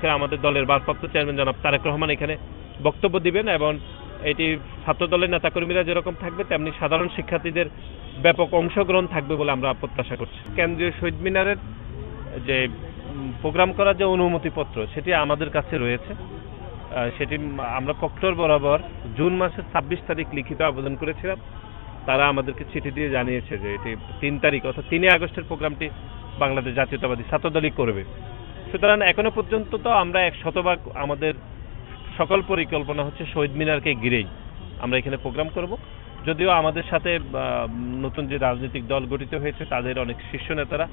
করে আমাদের দলের ভারপ্রাপ্ত চেয়ারম্যান জনাব তারেক রহমান এখানে বক্তব্য দিবেন এবং এটি ছাত্র দলের নেতাকর্মীরা যেরকম থাকবে তেমনি সাধারণ শিক্ষার্থীদের ব্যাপক অংশগ্রহণ থাকবে বলে আমরা প্রত্যাশা করছি। কেন্দ্রীয় শহীদ মিনারের যে প্রোগ্রাম করার যে অনুমতিপত্র সেটি আমাদের কাছে রয়েছে। সেটি আমরা প্রক্টর বরাবর জুন মাসের 26 তারিখ লিখিত আবেদন করেছিলাম। তারা আমাদেরকে চিঠি দিয়ে জানিয়েছে যে এটি 3 তারিখ অর্থাৎ 3 আগস্টের প্রোগ্রামটি বাংলাদেশ জাতীয়তাবাদী ছাত্রদলই করবে। সুতরাং এখনো পর্যন্ত তো আমরা 100% আমাদের সকল পরিকল্পনা হচ্ছে শহীদ মিনারকে ঘিরেই আমরা এখানে প্রোগ্রাম করব। যদিও আমাদের সাথে নতুন যে রাজনৈতিক দল গঠিত হয়েছে তাদের অনেক শীর্ষ নেতারা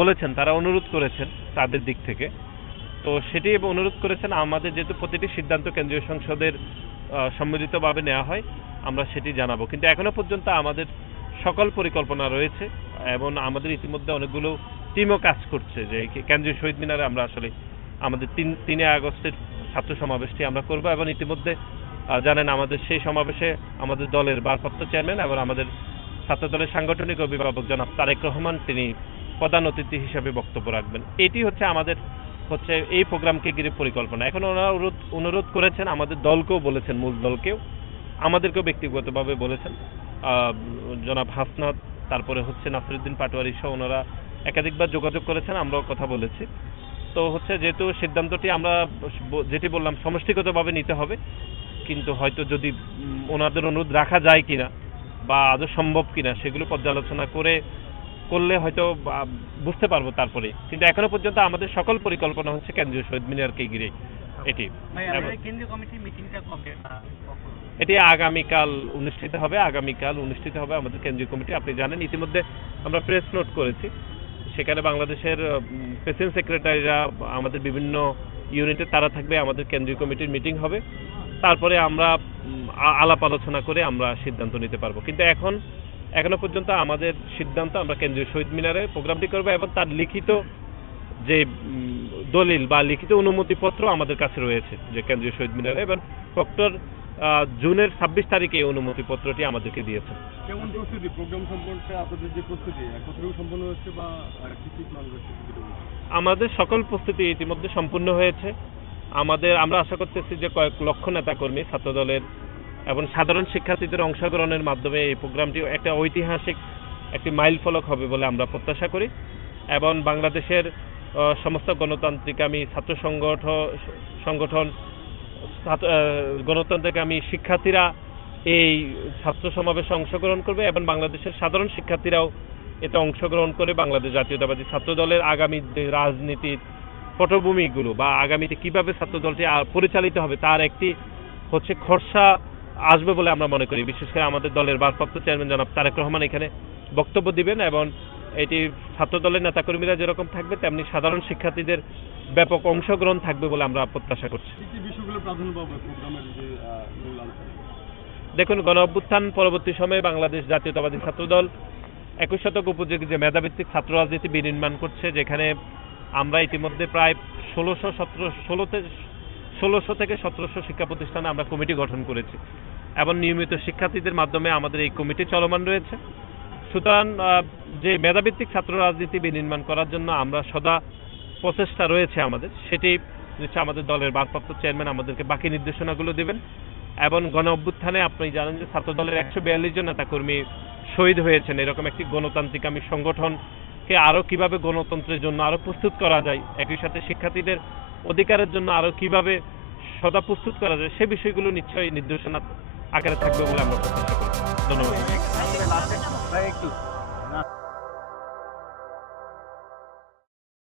বলেছেন, তারা অনুরোধ করেছেন তাদের দিক থেকে, তো সেটি অনুরোধ করেছেন আমাদের যেহেতু প্রতিটি সিদ্ধান্ত কেন্দ্রীয় সংসদের সম্মিলিতভাবে নেওয়া হয় আমরা সেটি জানাবো। কিন্তু এখনো পর্যন্ত আমাদের সকল পরিকল্পনা রয়েছে এবং আমাদের ইতিমধ্যে অনেকগুলো টিমও কাজ করছে যে কেন্দ্রীয় শহীদ মিনারে আমরা আসলে আমাদের 3 আগস্টের ছাত্র সমাবেশটি আমরা করব এবং ইতিমধ্যে জানেন আমাদের সেই সমাবেশে আমাদের দলের ভারপ্রাপ্ত চেয়ারম্যান এবং আমাদের ছাত্র দলের সাংগঠনিক অভিভাবক জনাব তারেক রহমান তিনি প্রধান অতিথি হিসেবে বক্তব্য রাখবেন। এটি হচ্ছে আমাদের এই প্রোগ্রামকে ঘিরে পরিকল্পনা। এখন ওনারা অনুরোধ করেছেন আমাদের দলকেও বলেছেন, মূল দলকেও আমাদেরকেও ব্যক্তিগতভাবে বলেছেন, জনাব হাসনাত তারপরে নাসিরউদ্দিন পাটোয়ারি সহ ওনারা একাধিকবার যোগাযোগ করেছেন, আমরাও কথা বলেছি। তো যেহেতু সিদ্ধান্তটি আমরা যেটি বললাম সমষ্টিগতভাবে নিতে হবে, কিন্তু হয়তো যদি ওনাদের অনুরোধ রাখা যায় কিনা বা আদৌ সম্ভব কিনা সেগুলো পর্যালোচনা করলে হয়তো বুঝতে পারবো তারপরে। কিন্তু এখনো পর্যন্ত আমাদের সকল পরিকল্পনা হচ্ছে কেন্দ্রীয় শহীদ মিনারকে ঘিরে। এটি আগামীকাল অনুষ্ঠিত হবে। আমাদের কেন্দ্রীয় কমিটি, আপনি জানেন ইতিমধ্যে আমরা প্রেস নোট করেছি, সেখানে বাংলাদেশের প্রেসিডেন্ট সেক্রেটারিরা আমাদের বিভিন্ন ইউনিটে তারা থাকবে, আমাদের কেন্দ্রীয় কমিটির মিটিং হবে, তারপরে আমরা আলাপ আলোচনা করে আমরা সিদ্ধান্ত নিতে পারবো। কিন্তু এখনো পর্যন্ত আমাদের সিদ্ধান্ত আমরা কেন্দ্রীয় শহীদ মিনারে প্রোগ্রামটি করবো এবং তার লিখিত যে দলিল বা লিখিত অনুমতিপত্র আমাদের কাছে রয়েছে যে কেন্দ্রীয় শহীদ মিনারে, এবং প্রক্টর জুনের 26 তারিখে এই অনুমতিপত্রটি আমাদেরকে দিয়েছেন। কেমন প্রস্তুতি প্রোগ্রাম সম্পর্কে আপনাদের যে প্রস্তুতি কতটুকু সম্পন্ন হচ্ছে বা কি কি প্ল্যান রয়েছে? আমাদের সকল প্রস্তুতি ইতিমধ্যে সম্পূর্ণ হয়েছে। আমরা আশা করতেছি যে কয়েক লক্ষ নেতাকর্মী ছাত্রদলের এবং সাধারণ শিক্ষার্থীদের অংশগ্রহণের মাধ্যমে এই প্রোগ্রামটি একটা ঐতিহাসিক একটি মাইলফলক হবে বলে আমরা প্রত্যাশা করি এবং বাংলাদেশের সমস্ত গণতান্ত্রিকামী ছাত্র সংগঠন গণতান্ত্রিকামী শিক্ষার্থীরা এই ছাত্র সমাবেশে অংশগ্রহণ করবে এবং বাংলাদেশের সাধারণ শিক্ষার্থীরাও এতে অংশগ্রহণ করে বাংলাদেশ জাতীয়তাবাদী ছাত্রদলের আগামী রাজনীতির পটভূমিগুলো বা আগামীতে কিভাবে ছাত্রদলটি পরিচালিত হবে তার একটি খসড়া আসবে বলে আমরা মনে করি। বিশেষ করে আমাদের দলের ভারপ্রাপ্ত চেয়ারম্যান জনাব তারেক রহমান এখানে বক্তব্য দিবেন এবং এটি ছাত্র দলের নেতাকর্মীরা যেরকম থাকবে তেমনি সাধারণ শিক্ষার্থীদের ব্যাপক অংশগ্রহণ থাকবে বলে আমরা প্রত্যাশা করছি। দেখুন, গণ অভ্যুত্থান পরবর্তী সময়ে বাংলাদেশ জাতীয়তাবাদী ছাত্রদল 21 শতক উপযোগী যে মেধাভিত্তিক ছাত্র রাজনীতি বিনির্মাণ করছে, যেখানে আমরা ইতিমধ্যে প্রায় 1600 থেকে 1700 শিক্ষা প্রতিষ্ঠানে আমরা কমিটি গঠন করেছি এবং নিয়মিত শিক্ষার্থীদের মাধ্যমে আমাদের এই কমিটি চলমান রয়েছে। সুতরাং যে মেধাভিত্তিক ছাত্র রাজনীতি বিনির্মাণ করার জন্য আমরা সদা প্রচেষ্টা রয়েছে আমাদের, সেটি নিশ্চয় আমাদের দলের ভারপ্রাপ্ত চেয়ারম্যান আমাদেরকে বাকি নির্দেশনাগুলো দেবেন এবং গণ অভ্যুত্থানে আপনি জানেন যে ছাত্র দলের 142 জন নেতাকর্মী শহীদ হয়েছেন। এরকম একটি গণতান্ত্রিকামী সংগঠনকে আরো কিভাবে গণতন্ত্রের জন্য আরো প্রস্তুত করা যায়, একই সাথে শিক্ষার্থীদের অধিকারের জন্য আরো কিভাবে সদা প্রস্তুত করা যায় সে বিষয়গুলো নিশ্চয়ই নির্দেশনা আকারে থাকবে বলে আমরা প্রত্যাশা করি। ধন্যবাদ।